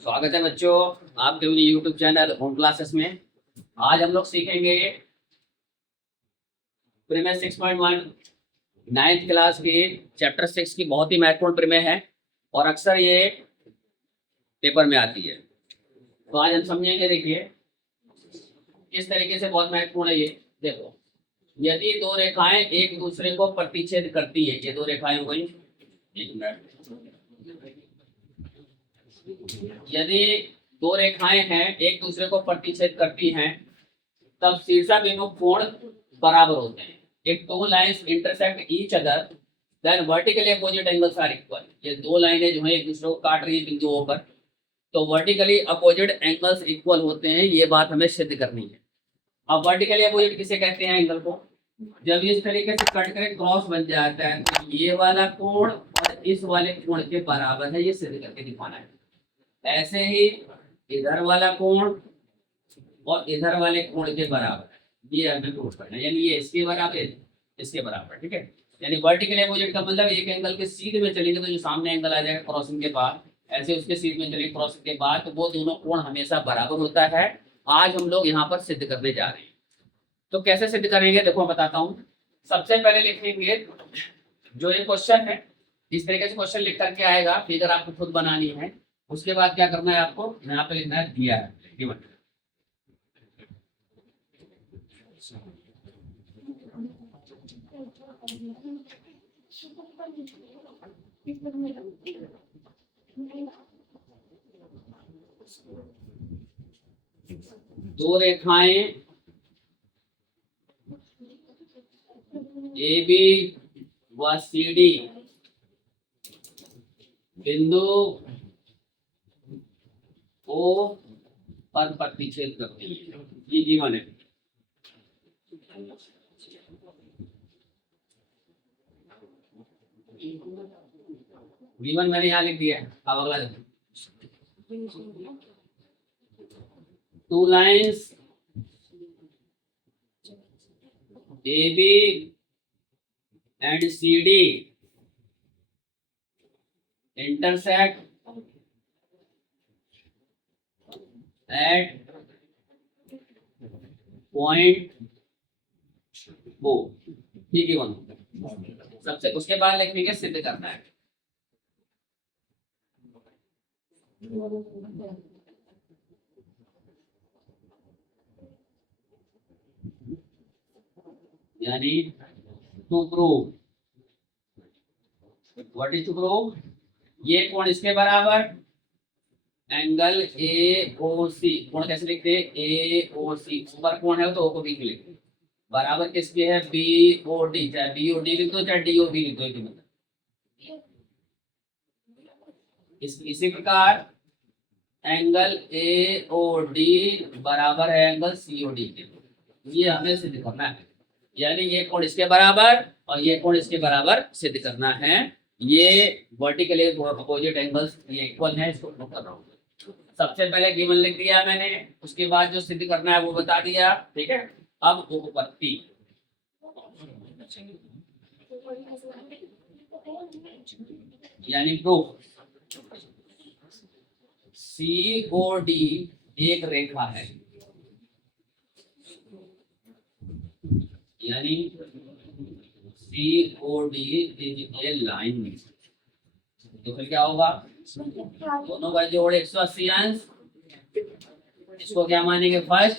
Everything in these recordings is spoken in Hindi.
स्वागत है बच्चों आपके यूट्यूब चैनल होम क्लासेस में। आज हम लोग सीखेंगे प्रीमेय 6.1 नाइन्थ क्लास की चैप्टर 6 की बहुत ही महत्वपूर्ण प्रीमेय है और अक्सर ये पेपर में आती है। तो आज हम समझेंगे, देखिए किस तरीके से बहुत महत्वपूर्ण है ये। देखो, यदि दो रेखाएं एक दूसरे को प्रतिच्छेद करती है, ये दो रेखाएं हो गई। एक मिनट, यदि दो रेखाएं हैं एक दूसरे को प्रतिच्छेद करती हैं तब शीर्षाभिमुख कोण बराबर होते हैं। If two lines intersect each other, then vertically opposite angles are equal। ये दो लाइनें जो है एक दूसरे को काट रही है बिंदुओं पर, तो वर्टिकली अपोजिट एंगल्स इक्वल होते हैं। ये बात हमें सिद्ध करनी है। अब वर्टिकली अपोजिट किसे कहते हैं? एंगल को। जब इस तरीके से कट कर क्रॉस बन जाता है तो ये वाला कोण और इस वाले कोण के बराबर है, ये सिद्ध करके दिखाना है। ऐसे ही इधर वाला कोण और इधर वाले कोण के बराबर है, ये हमें प्रूव करना है। यानी ये इसके बराबर, इसके बराबर, ठीक है। यानी वर्टिकल अपोजिट का मतलब एक एंगल के सीध में चलेंगे तो जो सामने एंगल आ जाएगा क्रॉसिंग के बाद, ऐसे उसके सीध में चलेंगे क्रॉसिंग के बाद, तो वो दोनों कोण हमेशा बराबर होता है। आज हम लोग यहाँ पर सिद्ध करने जा रहे हैं। तो कैसे सिद्ध करेंगे, देखो बताता हूँ। सबसे पहले लिखेंगे जो ये क्वेश्चन है, इस तरीके से क्वेश्चन लिख करके आएगा, फिगर आपको खुद बनानी है। उसके बाद क्या करना है आपको, यहाँ पे लिखना है दिया है, गिवन। दो रेखाएं ए बी व सी डी बिंदु ओ पर प्रतिच्छेद करती है, ये गिवन है। गिवन मैंने यहाँ लिख दिया है। अब अगला देखो, two lines A B and C D intersect at point O, ठीक है। सबसे उसके बाद लिखेंगे सिद्ध करना है। यानी to prove, what is to prove, ये कोण इसके बराबर, एंगल ए ओ सी। कोण कैसे लिखते हैं? ए ओ सी, ऊपर कोण है तो ओ को बीच में लिखते हैं। बराबर किसके है? B O D. चाहे बी ओ डी लिख दो चाहे डी ओ बी लिख दो, मतलब इसी प्रकार एंगल ए ओ डी बराबर है एंगल सी ओ डी के। ये हमें सिद्ध करना है। यानी ये कोण इसके बराबर और ये कोण इसके बराबर सिद्ध करना है। ये वर्टिकली अपोजिट एंगल्स ये इक्वल है, इसको प्रूव कर रहा हूँ। सबसे पहले गिवन लिख दिया मैंने, उसके बाद जो सिद्ध करना है वो बता दिया, ठीक है। अब उपपत्ति, यानी प्रूफ। सी ओ डी एक रेखा है, यानी C O D is a line. तो फिर क्या होगा, दोनों का जोड़ 180 अंश, इसको क्या मानेंगे फर्स्ट।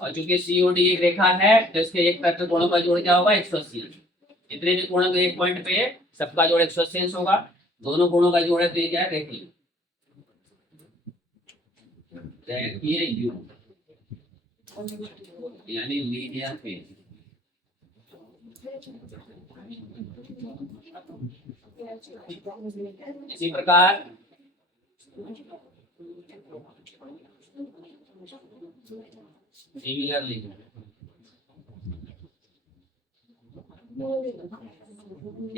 और चूंकि सी ओ डी एक रेखा है तो इसके एक तरफ कोणों का जोड़ क्या होगा? 180 अंश। इतने भी कोणों के एक पॉइंट पे सबका जोड़ 180 अंश होगा। दोनों कोणों का जोड़ है तो ये क्या है? रेखीय, रेखीय यू, यानी लीनियर फेज। इसी प्रकार सिमिलरली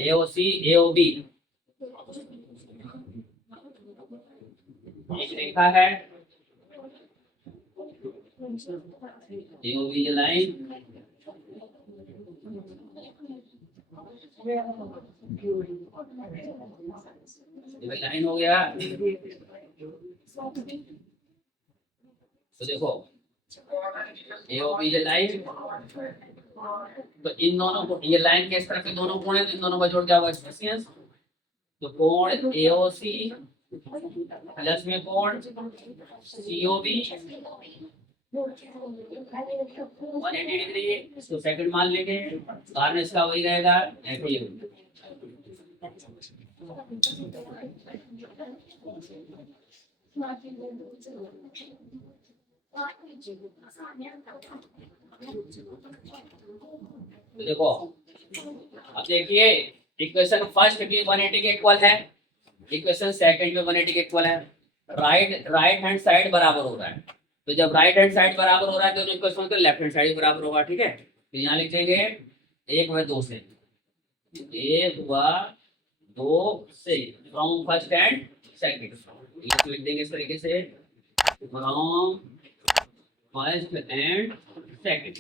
AOC AOB एक रेखा है, AOB लाइन लाइन हो गया। तो देखो AOB ये लाइन, तो इन दोनों को, ये लाइन के इस तरफ के दोनों कोण है, तो इन दोनों का जोड़ क्या होगा, कोसियस। तो कोण AOC प्लस में कोण COB 180 डिग्री, इसको सेकंड मान लेंगे, कारण इसका वही रहेगा FU। देखो अब देखिए, इक्वेशन फर्स्ट भी 180 के इक्वल है, इक्वेशन सेकंड में 180 के इक्वल है, राइट हैंड साइड बराबर हो रहा है। तो जब राइट हैंड साइड बराबर हो रहा है तो इक्वेशन तो लेफ्ट हैंड साइड बराबर होगा, ठीक है। तो यहाँ लिखेंगे 1 व 2 से, 1 व 2 से फ्रॉम फर्स्ट एंड सेकंड, ये लिख देंगे इस तरीके से, फ्रॉम फर्स्ट एंड सेकंड।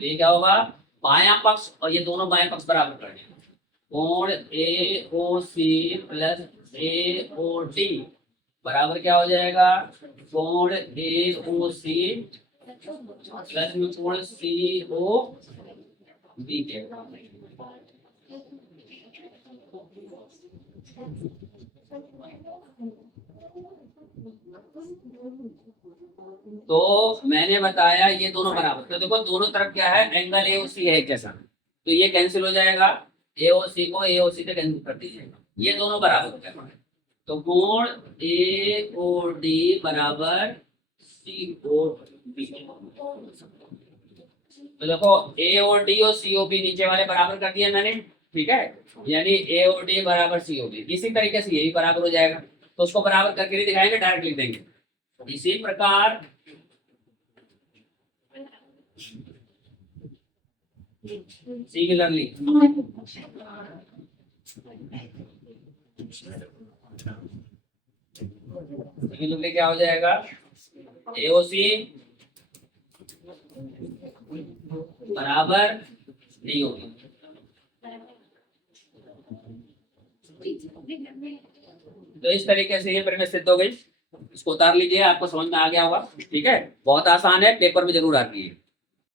ये क्या होगा, बायां पक्ष और ये दोनों बायां पक्ष बराबर कर देंगे, कोण AOC प्लस AOD बराबर क्या हो जाएगा, कोण AOC प्लस में कोण COB के। तो मैंने बताया ये दोनों बराबर, तो देखो दोनों तरफ क्या है, एंगल AOC है जैसा, तो ये कैंसिल हो जाएगा, AOC को AOC से कैंसिल कर दीजिए, ये दोनों बराबर हो जाएगा। तो कोण AOD बराबर COB। तो देखो AOD और COB नीचे वाले बराबर कर दिए मैंने, ठीक है, यानी AOD बराबर COB। इसी तरीके से ये भी बराबर हो जाएगा, तो उसको बराबर करके नहीं दिखाएंगे, डायरेक्ट लिख देंगे। इसी प्रकार सिमिलरली क्या हो जाएगा, AOC बराबर DOB। तो इस तरीके से ये परिमित सिद्ध हो गई, इसको उतार लीजिए, आपको समझ में आ गया होगा, ठीक है। बहुत आसान है, पेपर में जरूर आती है।